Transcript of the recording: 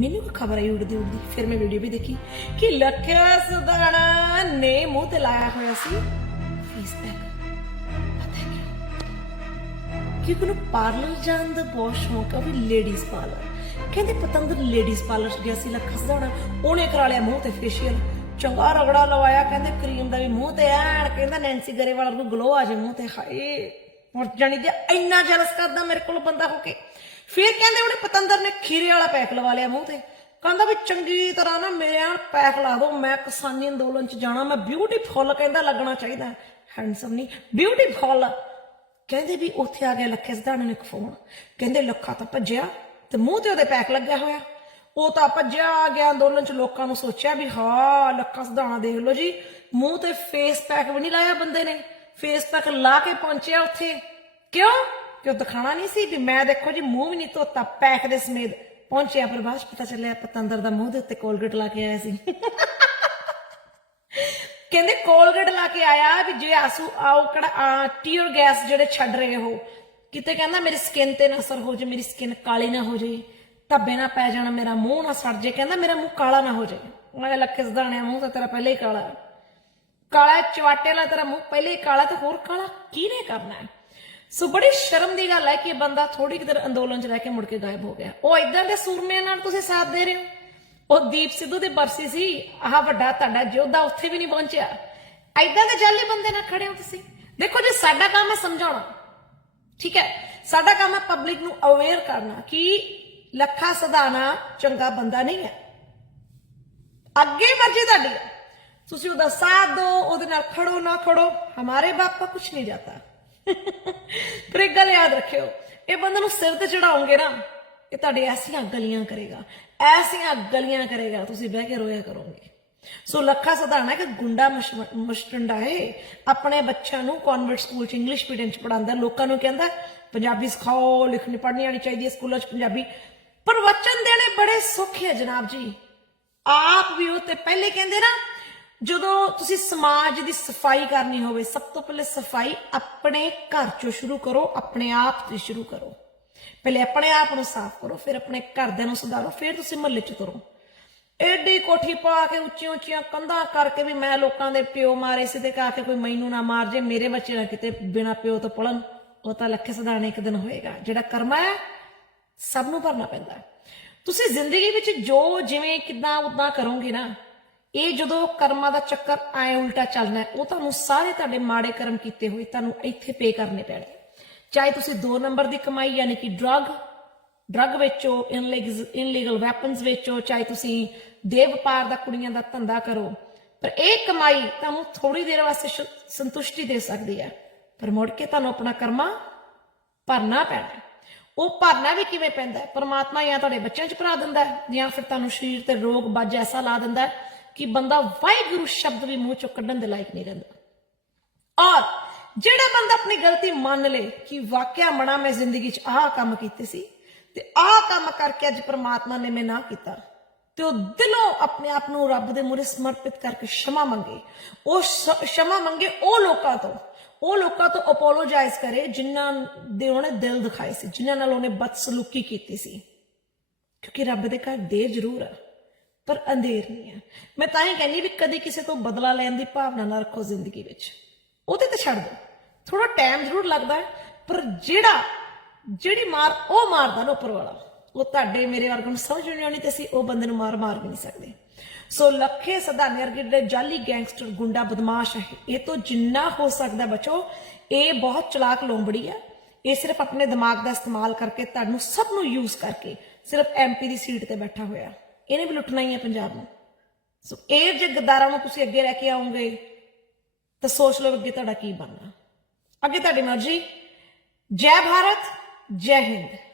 ਮੈਨੂੰ ਵੀ ਖਬਰ ਆਈ ਉੜਦੀ ਉੜਦੀ ਫਿਰ ਮੈਂ ਵੀਡੀਓ ਵੀ ਦੇਖੀ ਕਿ ਲੱਖਿਆ ਸੁਦਾਣਾ ਨੇ ਮੂੰਹ ਤੇ ਲਾਇਆ ਹੋਇਆ ਸੀ ਫੇਸਬੁੱਕ ਪਤਾ ਕਿ ਕਿਉਂਕਿ ਉਹਨੂੰ ਪਾਰਲਰ ਜਾਣ ਦਾ ਬਹੁਤ ਸ਼ੌਕ ਆ ਵੀ ਲੇਡੀਜ਼ ਪਾਰਲਰ ਕਹਿੰਦੇ ਪਤੰਦਰ ਲੇਡੀਜ਼ ਪਾਰਲਰ ਗਿਆ ਸੀ ਲਖਿਆ ਸੁਦਾਣਾ ਉਹਨੇ ਕਰਾ ਲਿਆ ਮੂੰਹ ਤੇ ਫੇਸ਼ੀਅਲ ਚੰਗਾ ਰਗੜਾ ਲਵਾਇਆ ਕਹਿੰਦੇ ਕਰੀਮ ਦਾ ਵੀ ਮੂੰਹ ਤੇ ਐਣ ਕਹਿੰਦਾ ਨੈਂਸੀ ਗਰੇਵਾਲ ਨੂੰ ਗਲੋ ਆ ਜੇ ਮੂੰਹ ਤੇ ਹਾਏ ਹੁਣ ਜਾਨੀ ਤੇ ਇੰਨਾ ਜਲਸ ਕਰਦਾ ਮੇਰੇ ਕੋਲ ਬੰਦਾ ਹੋ ਕੇ ਫਿਰ ਕਹਿੰਦੇ ਉਹਨੇ ਪਤੰਦਰ ਨੇ ਖੀਰੇ ਵਾਲਾ ਪੈਕ ਲਵਾ ਲਿਆ ਮੂੰਹ ਤੇ ਕਹਿੰਦਾ ਵੀ ਚੰਗੀ ਤਰ੍ਹਾਂ ਨਾ ਮੇਰੇ ਨਾਲ ਪੈਕ ਲਾ ਦੋ ਮੈਂ ਕਿਸਾਨੀ ਅੰਦੋਲਨ 'ਚ ਜਾਣਾ ਮੈਂ ਬਿਊਟੀਫੁੱਲ ਕਹਿੰਦਾ ਲੱਗਣਾ ਚਾਹੀਦਾ ਹੈਂਡਸਮ ਨਹੀਂ ਬਿਊਟੀਫੁੱਲ ਕਹਿੰਦੇ ਵੀ ਉੱਥੇ ਆ ਗਿਆ ਲੱਖੇ ਸਿਧਾਣੇ ਨੇ ਇੱਕ ਫੋਨ ਕਹਿੰਦੇ ਲੱਖਾ ਤਾਂ ਭੱਜਿਆ ਤੇ ਮੂੰਹ ਤੇ ਉਹਦੇ ਪੈਕ ਲੱਗਿਆ ਹੋਇਆ ਉਹ ਤਾਂ ਭੱਜਿਆ ਆ ਗਿਆ ਅੰਦੋਲਨ ਚ ਲੋਕਾਂ ਨੂੰ ਸੋਚਿਆ ਵੀ ਹਾਂ ਲੱਖਾ ਸਿਧਾਣਾ ਦੇਖ ਲਓ ਜੀ ਮੂੰਹ ਤੇ ਫੇਸ ਪੈਕ ਵੀ ਨਹੀਂ ਲਾਇਆ ਬੰਦੇ ਨੇ ਫੇਸ ਤੱਕ ਲਾ ਕੇ ਪਹੁੰਚਿਆ ਉੱਥੇ ਕਿਉਂ ਕਿ ਉਹ ਦਿਖਾਣਾ ਨਹੀਂ ਸੀ ਵੀ ਮੈਂ ਦੇਖੋ ਜੀ ਮੂੰਹ ਵੀ ਨਹੀਂ ਧੋਤਾ ਪੈਕ ਦੇ ਸਮੇਤ ਪਹੁੰਚਿਆ ਪਰ ਬਾਅਦ ਪਤਾ ਚੱਲਿਆ ਪਤੰਦਰ ਦਾ ਮੂੰਹ ਦੇ ਉੱਤੇ ਕੋਲਗੇਟ ਲਾ ਕੇ ਆਇਆ ਸੀ ਕਹਿੰਦੇ ਕੋਲਗੇਟ ਲਾ ਕੇ ਆਇਆ ਵੀ ਜੇ ਆਸੂ ਕੜਾ ਟੀਅਰ ਗੈਸ ਜਿਹੜੇ ਛੱਡ ਰਹੇ ਹੋ ਕਿਤੇ ਕਹਿੰਦਾ ਮੇਰੀ ਸਕਿਨ ਤੇ ਨਾ ਅਸਰ ਹੋ ਜੇ ਮੇਰੀ ਸਕਿਨ ਕਾਲੀ ਨਾ ਹੋ ਜੇ ਧੱਬੇ ਨਾ ਪੈ ਜਾਣਾ ਮੇਰਾ ਮੂੰਹ ਨਾ ਸੜ ਜੇ ਕਹਿੰਦਾ ਮੇਰਾ ਮੂੰਹ ਕਾਲਾ ਨਾ ਹੋ ਜੇ ਦੇ ਲੱਖੇ ਸਦਾਣਿਆ ਮੂੰਹ ਤਾਂ ਤੇਰਾ ਪਹਿਲੇ ਹੀ ਕਾਲਾ ਹੈ ਕਾਲਾ ਚਵਾਟੇਲਾ ਤੇਰਾ ਮੂੰਹ ਪਹਿਲੇ ਹੀ ਕਾਲਾ ਤੇ ਹੋਰ ਕਾਲਾ ਕਿਹਨੇ ਕਰਨਾ ਹੈ ਸੋ ਬੜੀ ਸ਼ਰਮ ਦੀ ਗੱਲ ਹੈ ਕਿ ਬੰਦਾ ਥੋੜੀ ਕਿਦਰ ਅੰਦੋਲਨ ਚ ਰਹਿ ਕੇ ਮੁੜ ਕੇ ਗਾਇਬ ਹੋ ਗਿਆ ਉਹ ਇਦਾਂ ਦੇ ਸੂਰਮਿਆਂ ਨਾਲ ਤੁਸੀਂ ਸਾਥ ਦੇ ਰਹੇ ਹੋ ਉਹ ਦੀਪ ਸਿੱਧੂ ਦੇ ਬਰਸੀ ਸੀ ਆਹ ਵੱਡਾ ਤੁਹਾਡਾ ਜੋਧਾ ਉੱਥੇ ਵੀ ਨਹੀਂ ਪਹੁੰਚਿਆ ਐਦਾਂ ਦੇ ਜਾਲੀ ਬੰਦੇ ਨਾਲ ਖੜੇ ਹੋ ਤੁਸੀਂ ਦੇਖੋ ਜੇ ਸਾਡਾ ਕੰਮ ਹੈ ਸਮਝਾਉਣਾ ਠੀਕ ਹੈ ਸਾਡਾ ਕੰਮ ਹੈ ਪਬਲਿਕ ਨੂੰ ਅਵੇਅਰ ਕਰਨਾ ਕਿ ਲੱਖਾ ਸਦਾਨਾ ਚੰਗਾ ਬੰਦਾ ਨਹੀਂ ਹੈ ਅੱਗੇ ਮਰਜ਼ੀ ਤੁਹਾਡੀ ਹੈ ਤੁਸੀਂ ਉਹਦਾ ਸਾਥ ਦਿਓ ਉਹਦੇ ਨਾਲ ਖੜੋ ਨਾ ਖੜੋ ਹਮਾਰੇ ਬਾਪਾ ਕੁਛ ਨਹੀਂ ਜਾਤਾ ਪਰ ਇੱਕ ਗੱਲ ਯਾਦ ਰੱਖਿਓ ਇਹ ਬੰਦੇ ਨੂੰ ਸਿਰ ਤੇ ਚੜਾਉਂਗੇ ਨਾ ਇਹ ਤੁਹਾਡੇ ਐਸੀਆਂ ਗਲੀਆਂ ਕਰੇਗਾ ਐਸੀਆਂ ਗਲੀਆਂ ਕਰੇਗਾ ਤੁਸੀਂ ਬਹਿ ਕੇ ਰੋਇਆ ਕਰੋਗੇ ਸੋ ਲੱਖਾ ਸਧਾਰਨਾ ਕਿ ਗੁੰਡਾ ਮਸ਼ਟੰਡਾ ਹੈ ਆਪਣੇ ਬੱਚਿਆਂ ਨੂੰ ਕਨਵਰਟ ਸਕੂਲ ਚ ਇੰਗਲਿਸ਼ ਮੀਡੀਅਮ ਚ ਪੜਾਉਂਦਾ ਲੋਕਾਂ ਨੂੰ ਕਹਿੰਦਾ ਪੰਜਾਬੀ ਸਿਖਾਓ ਲਿਖਣੀ ਪੜ੍ਹਨੀ ਆਣੀ ਚਾਹੀਦੀ ਹੈ ਸਕੂਲਾਂ ਚ ਪੰਜਾਬੀ ਪਰ ਵਚਨ ਦੇਣੇ ਬੜੇ ਸੌਖੇ ਜਨਾਬ ਜੀ ਆਪ ਵੀ ਉਹ ਤੇ ਪਹਿਲੇ ਕਹਿੰਦੇ ਨਾ ਜਦੋਂ ਤੁਸੀਂ ਸਮਾਜ ਦੀ ਸਫਾਈ ਕਰਨੀ ਹੋਵੇ ਸਭ ਤੋਂ ਪਹਿਲੇ ਸਫਾਈ ਆਪਣੇ ਘਰ ਚੋਂ ਸ਼ੁਰੂ ਕਰੋ ਆਪਣੇ ਆਪ ਤੋਂ ਸ਼ੁਰੂ ਕਰੋ ਪਹਿਲੇ ਆਪਣੇ ਆਪ ਨੂੰ ਸਾਫ਼ ਕਰੋ ਫਿਰ ਆਪਣੇ ਘਰਦਿਆਂ ਨੂੰ ਸੁਧਾਰੋ ਫਿਰ ਤੁਸੀਂ ਮਹੱਲੇ 'ਚ ਤੁਰੋ ਐਡੀ ਕੋਠੀ ਪਾ ਕੇ ਉੱਚੀਆਂ ਉੱਚੀਆਂ ਕੰਧਾਂ ਕਰਕੇ ਵੀ ਮੈਂ ਲੋਕਾਂ ਦੇ ਪਿਓ ਮਾਰੇ ਸੀ ਤੇ ਕਹਾ ਕੇ ਕੋਈ ਮੈਨੂੰ ਨਾ ਮਾਰ ਜੇ ਮੇਰੇ ਬੱਚੇ ਨਾ ਕਿਤੇ ਬਿਨਾ ਪਿਓ ਤੋਂ ਪੜਨ ਉਹ ਤਾਂ ਲੱਖੇ ਸਦਾਣੇ ਇੱਕ ਦਿਨ ਹੋਏਗਾ ਜਿਹੜਾ ਕਰਮਾ ਹੈ ਸਭ ਨੂੰ ਭਰਨਾ ਪੈਂਦਾ ਤੁਸੀਂ ਜ਼ਿੰਦਗੀ ਵਿੱਚ ਜੋ ਜਿਵੇਂ ਕਿਦਾਂ ਉਦਾਂ ਕਰੋਗੇ ਨਾ ਇਹ ਜਦੋਂ ਕਰਮਾਂ ਦਾ ਚੱਕਰ ਐ ਉਲਟਾ ਚੱਲਣਾ ਉਹ ਤੁਹਾਨੂੰ ਸਾਰੇ ਤੁਹਾਡੇ ਮਾੜੇ ਕਰਮ ਕੀਤੇ ਹੋਏ ਤੁਹਾਨੂੰ ਇੱਥੇ ਪੇ ਕਰਨੇ ਪੈਣਗੇ ਚਾਹੇ ਤੁਸੀਂ 2 ਨੰਬਰ ਦੀ ਕਮਾਈ ਯਾਨੀ ਕਿ ਡਰੱਗ ਡਰੱਗ ਵੇਚੋ ਇਨਲੀਗਲ ਵੈਪਨਸ ਵੇਚੋ ਚਾਹੇ ਤੁਸੀਂ ਦੇਵ ਵਪਾਰ ਦਾ ਕੁੜੀਆਂ ਦਾ ਧੰਦਾ ਕਰੋ ਪਰ ਇਹ ਕਮਾਈ ਤੁਹਾਨੂੰ ਥੋੜੀ ਦੇਰ ਵਾਸਤੇ ਸੰਤੁਸ਼ਟੀ ਦੇ ਸਕਦੀ ਹੈ ਪਰ ਮੁੜ ਕੇ ਤੁਹਾਨੂੰ ਆਪਣਾ ਕਰਮਾ ਭਰਨਾ ਪੈਣਾ ਉਹ ਭਰਨਾ ਵੀ ਕਿਵੇਂ ਪੈਂਦਾ ਹੈ ਪਰਮਾਤਮਾ ਜਾਂ ਤੁਹਾਡੇ ਬੱਚਿਆਂ 'ਚ ਭਰਾ ਦਿੰਦਾ ਹੈ ਜਾਂ ਫਿਰ ਤੁਹਾਨੂੰ ਸਰੀਰ ਤੇ ਰੋਗ ਬੱਜ ਐਸਾ ਲਾ ਦਿੰਦਾ ਹੈ ਕਿ ਬੰਦਾ ਵਾਹਿਗੁਰੂ ਸ਼ਬਦ ਵੀ ਮੂੰਹ ਚੋਂ ਕੱਢਣ ਦੇ ਲਾਇਕ ਨਹੀਂ ਰਹਿੰਦਾ ਔਰ ਜਿਹੜਾ ਬੰਦਾ ਆਪਣੀ ਗਲਤੀ ਮੰਨ ਲੇ ਕਿ ਵਾਕਿਆ ਮਣਾ ਮੈਂ ਜ਼ਿੰਦਗੀ 'ਚ ਆਹ ਕੰਮ ਕੀਤੇ ਸੀ ਤੇ ਆਹ ਕੰਮ ਕਰਕੇ ਅੱਜ ਪ੍ਰਮਾਤਮਾ ਨੇ ਮੈਨਾਂ ਨਾ ਕੀਤਾ ਤੇ ਉਹ ਦਿਲੋਂ ਆਪਣੇ ਆਪ ਨੂੰ ਰੱਬ ਦੇ ਮੂਰੇ ਸਮਰਪਿਤ ਕਰਕੇ ਸ਼ਮਾ ਮੰਗੇ ਉਹ ਸ਼ਮਾ ਮੰਗੇ ਉਹ ਲੋਕਾਂ ਤੋਂ ਉਹ ਲੋਕਾਂ ਤੋਂ ਅਪੋਲੋਜਾਈਜ਼ ਕਰੇ ਜਿਨ੍ਹਾਂ ਦੇ ਉਹਨੇ ਦਿਲ ਦਿਖਾਏ ਸੀ ਜਿਨ੍ਹਾਂ ਨਾਲ ਉਹਨੇ ਬਦਸਲੂਕੀ ਕੀਤੀ ਸੀ ਕਿਉਂਕਿ ਰੱਬ ਦੇ ਘਰ ਦੇਰ ਜ਼ਰੂਰ ਆ ਪਰ ਅੰਧੇਰ ਨਹੀਂ ਆ ਮੈਂ ਤਾਂ ਹੀ ਕਹਿੰਦੀ ਵੀ ਕਦੇ ਕਿਸੇ ਤੋਂ ਬਦਲਾ ਲੈਣ ਦੀ ਭਾਵਨਾ ਨਾ ਰੱਖੋ ਜ਼ਿੰਦਗੀ ਵਿੱਚ ਉਹਦੇ ਤੇ ਛੱਡ ਦਿਓ ਥੋੜਾ ਟਾਈਮ ਜ਼ਰੂਰ ਲੱਗਦਾ ਪਰ ਜਿਹੜਾ ਜਿਹੜੀ ਮਾਰ ਉਹ ਮਾਰਦਾ ਨਾ ਉੱਪਰ ਵਾਲਾ ਉਹ ਤੁਹਾਡੇ ਮੇਰੇ ਵਰਗ ਨੂੰ ਸਮਝ ਨਹੀਂ ਆਉਣੀ ਤੇ ਅਸੀਂ ਉਹ ਬੰਦੇ ਨੂੰ ਮਾਰ ਮਾਰ ਨਹੀਂ ਸਕਦੇ ਸੋ ਲੱਖੇ ਸਦਾ ਨਿਰਗਿੱਡੇ ਜਿਹੜੇ ਜਾਲੀ ਗੈਂਗਸਟਰ ਗੁੰਡਾ ਬਦਮਾਸ਼ ਹੈ ਇਹ ਤੋਂ ਜਿੰਨਾ ਹੋ ਸਕਦਾ ਬਚੋ ਇਹ ਬਹੁਤ ਚਲਾਕ ਲੋਂਬੜੀ ਹੈ ਇਹ ਸਿਰਫ ਆਪਣੇ ਦਿਮਾਗ ਦਾ ਇਸਤੇਮਾਲ ਕਰਕੇ ਤੁਹਾਨੂੰ ਸਭ ਨੂੰ ਯੂਜ਼ ਕਰਕੇ ਸਿਰਫ ਐਮਪੀ ਦੀ ਸੀਟ ਤੇ ਬੈਠਾ ਹੋਇਆ ਇਹਨੇ ਵੀ ਲੁੱਟਣਾ ਹੀ ਹੈ ਪੰਜਾਬ ਨੂੰ ਸੋ ਇਹ ਜੇ ਗਦਾਰਾਂ ਨੂੰ ਤੁਸੀਂ ਅੱਗੇ ਲੈ ਕੇ ਆਉਂਗੇ ਤਾਂ ਸੋਚ ਲਓ ਅੱਗੇ ਤੁਹਾਡਾ ਕੀ ਬਣਨਾ ਅੱਗੇ ਤੁਹਾਡੀ ਮਰਜ਼ੀ ਜੈ ਭਾਰਤ ਜੈ ਹਿੰਦ